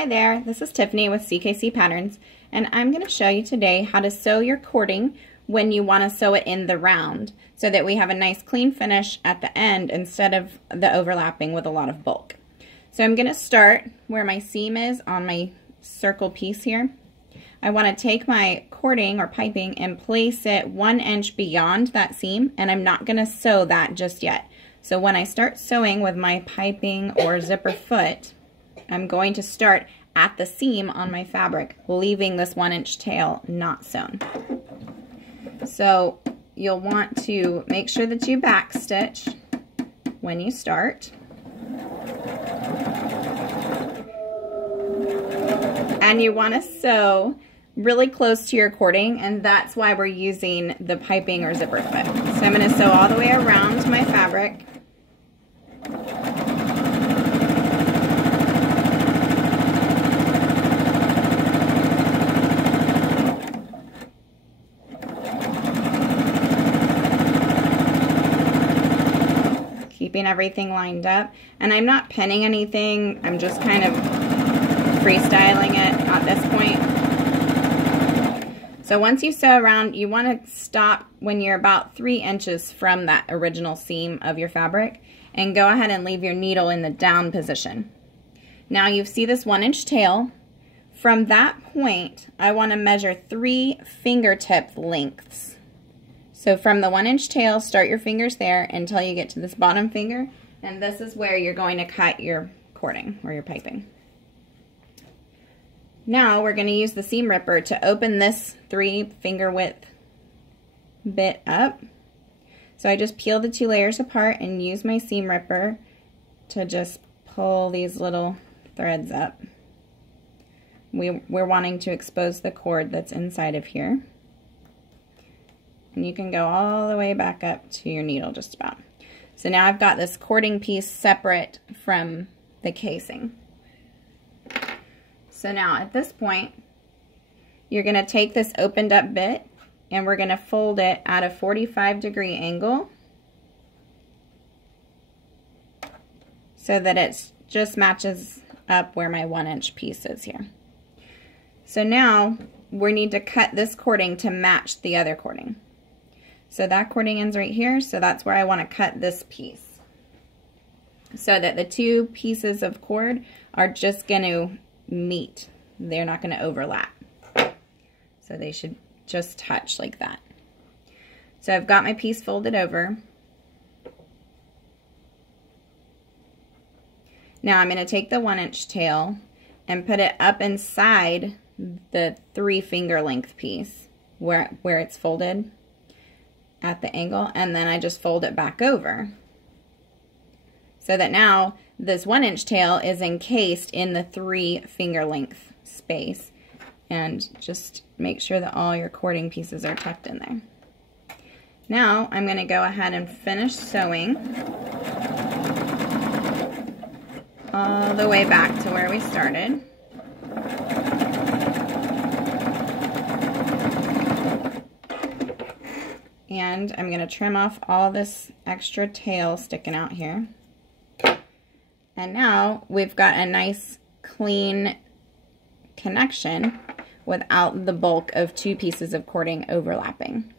Hi there, this is Tiffany with CKC Patterns, and I'm going to show you today how to sew your cording when you want to sew it in the round so that we have a nice clean finish at the end instead of the overlapping with a lot of bulk. So I'm going to start where my seam is on my circle piece here. I want to take my cording or piping and place it 1 inch beyond that seam, and I'm not going to sew that just yet. So when I start sewing with my piping or zipper foot, I'm going to start at the seam on my fabric, leaving this 1 inch tail not sewn. So you'll want to make sure that you back stitch when you start. And you want to sew really close to your cording, and that's why we're using the piping or zipper foot. So I'm going to sew all the way around my fabric. Keeping everything lined up, and I'm not pinning anything, I'm just kind of freestyling it at this point. So once you sew around, you want to stop when you're about 3 inches from that original seam of your fabric and go ahead and leave your needle in the down position. Now you see this 1 inch tail. From that point, I want to measure 3 fingertip lengths. So from the 1 inch tail, start your fingers there until you get to this bottom finger, and this is where you're going to cut your cording or your piping. Now we're going to use the seam ripper to open this 3 finger width bit up. So I just peel the 2 layers apart and use my seam ripper to just pull these little threads up. We're wanting to expose the cord that's inside of here. And you can go all the way back up to your needle just about. So now I've got this cording piece separate from the casing. So now at this point, you're going to take this opened up bit and we're going to fold it at a 45-degree angle so that it just matches up where my 1 inch piece is here. So now we need to cut this cording to match the other cording. So that cording ends right here, so that's where I want to cut this piece. So that the 2 pieces of cord are just going to meet. They're not going to overlap. So they should just touch like that. So I've got my piece folded over. Now I'm going to take the 1 inch tail and put it up inside the 3 finger length piece where it's folded at the angle, and then I just fold it back over so that now this 1 inch tail is encased in the 3 finger length space, and just make sure that all your cording pieces are tucked in there. Now I'm going to go ahead and finish sewing all the way back to where we started. And I'm going to trim off all this extra tail sticking out here. And now we've got a nice clean connection without the bulk of 2 pieces of cording overlapping.